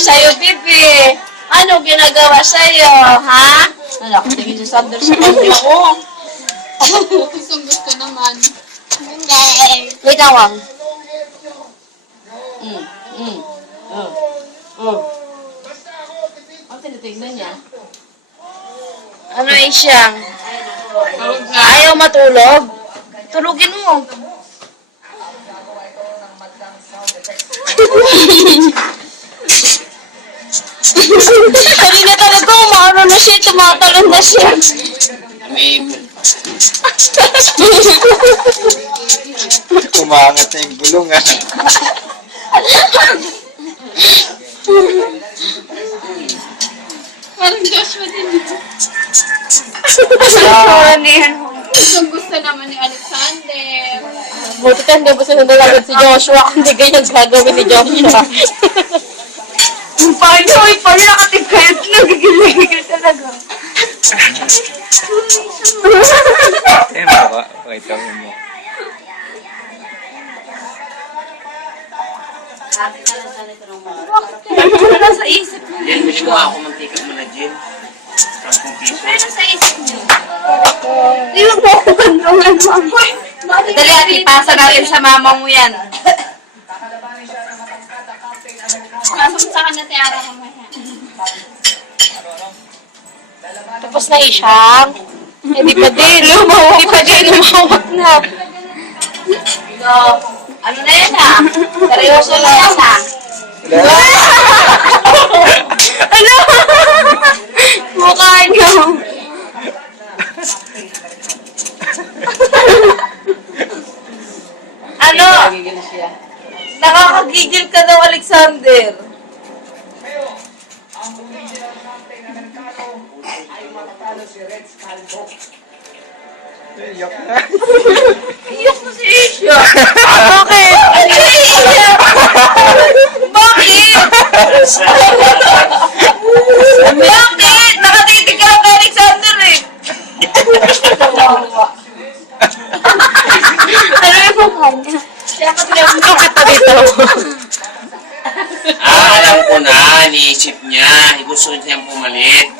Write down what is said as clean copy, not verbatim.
sa'yo, Bibi? Ano ginagawa sa'yo, ha? Ano, ako tingin si Sander sa kanya ko. Gusto naman. Wait lang, Wang. Ang tinitignan niya. Ano Isyang? Ayaw matulog? Tulugin mo. Kanina talaga umaano na siya, tumatalon na siya. Kumangat na yung bulong ah. Parang Joshua din. Gusto naman ni Alexander. Buti ka hindi mo sinunod agad si Joshua, hindi ganyan gagawin ni Joshua. Paano nakatigayot na, gigil-gigil talaga. Eh, baka. Pakita mo. Nasa isip mo. Jen, bili mo ako mantika mo na, Jen. 10 piso. Nasa isip mo. Hindi mo ako kandungan mo. Dali at ipasa natin sa mama mo yan. Masumsakan na Tiara mamaya. Tapos na Isyang. Hindi pa din. Hindi pa din. Lumawak na. So, ano na yan ha? Seryoso na yan ha? Ano? Mukha niyo. Ano? Nakakagigil ka daw, Alexander. Iyak na. Iyak na si Isha. Bakit? Iyak. Bakit? Bakit? Nakatitig ka lang kay Alexander eh. Ano yung mukha niya? Kaya ka pinagmukha kita dito. Alam ko na, iniisip niya. Gusto niyang pumalit.